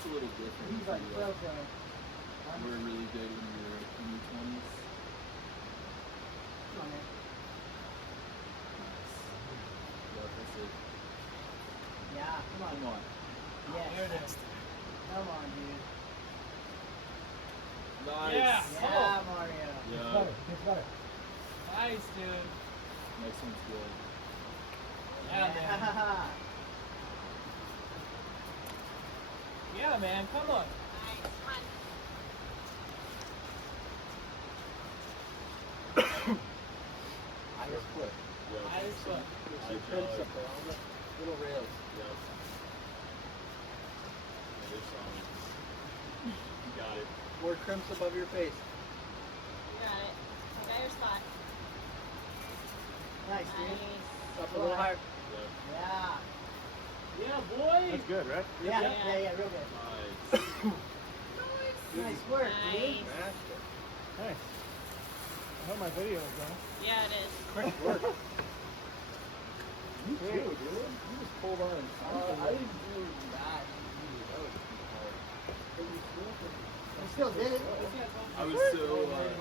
It's a little different. He's like, You were really good when you were in your 20s. Come on, man. Nice. Yep, that's it. Yeah, come on. Come on. Yes. There it is. Come on, dude. Nice. Yeah. Yeah, Mario. Yeah. Gets better. Nice, dude. Next one's good. Yeah, man. Yeah, man. Come on. Highest foot. Highest foot. Your crimps up there, all the little rails. Yep. You got it. More crimps above your face. You got it. Got your spot. Nice, dude. Nice. Up a little higher. Yeah. Yeah, boy. That's good, right? Yeah, Yeah. yeah, real good. Nice. Nice work, dude. Nice. Master. Nice. I hope my video is going. Yeah, it is. Quick work. You too, dude. You just pulled on. I didn't do that. That was hard. I still did it. I was so.